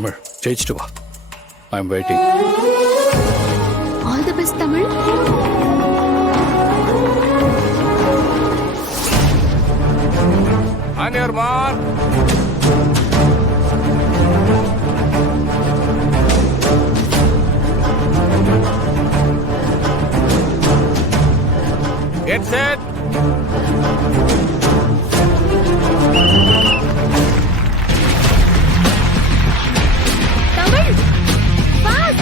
தமிழ் ஜெயிச்சிட்டு வா. I am waiting. All the best Tamil. On your mark. Get set. Tamil boss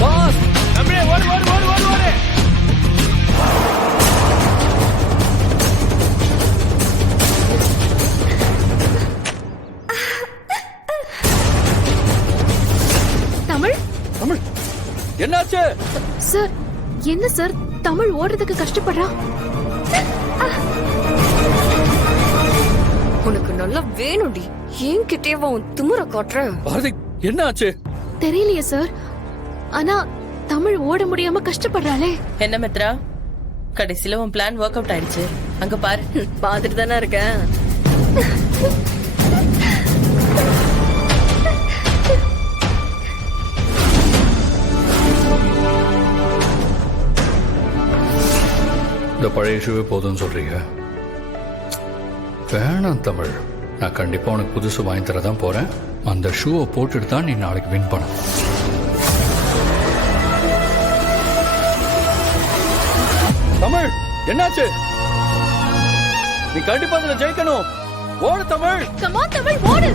Boss. தமிழே ஓடு ஓடு ஓடு ஓடு ஓடு. தமிழ். தமிழ் என்னாச்சு? சார் என்ன சார் தமிழ் ஓடுறதுக்கு கஷ்டப்படுறா? உனக்கு நல்லா வேணும்டி. என்கிட்டயே உன் திமுற காட்டுற. பாரதி என்னாச்சு? தெரியலையே சார், ஆனா தமிழ் ஓட முடியாம கஷ்டப்படுறாளே. என்ன மித்ரா, கடைசியில உன் பிளான் ஒர்க் அவுட் ஆயிடுச்சு. அங்க பாரு. பாத்துட்டு தானே இருக்கேன். இந்த பழைய ஷூவே போதும்னு சொல்றீங்க? வேணாம் தமிழ், நான் கண்டிப்பா உனக்கு புதுசு வாங்கி தரதான் போறேன். அந்த ஷூவை போட்டுட்டு தான் நீ நாளைக்கு வின் பண்ண. தமிழ் என்னாச்சு? நீ கண்டிப்பா அதுல ஜெயிக்கணும். ஓடு தமிழ். கம் ஆன் தமிழ் ஓடு.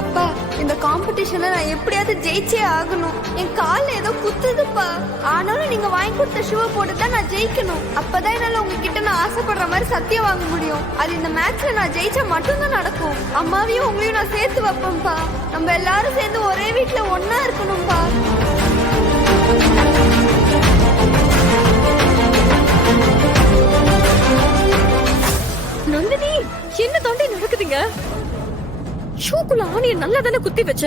அப்பா, இந்த காம்படிஷன்ல நான் எப்படியாவது ஜெயிச்சே ஆகணும். என் கால்ல ஏதோ குத்துதுப்பா. ஆனாலும் நீங்க வாங்கி கொடுத்த ஷூவை போட்டு தான் நான் ஜெயிக்கணும். அப்பதான் என்னால உங்ககிட்ட நான் ஆசைப்படுற மாதிரி சத்தியம் வாங்க முடியும். அது இந்த மேட்ச்ல நான் ஜெயிச்சா மட்டும்தான் நடக்கும். அம்மாவையும் உங்களையும் நான் சேர்த்து வைப்பேன்ப்பா. நம்ம எல்லாரும் சேர்ந்து ஒரே வீட்டுல ஒன்னா இருக்கணும்பா. நந்தினி, என்ன தாண்டி நடக்குதுங்க? ஷூக்குள்ள ஆணிய நல்லா தானே குத்தி வச்ச.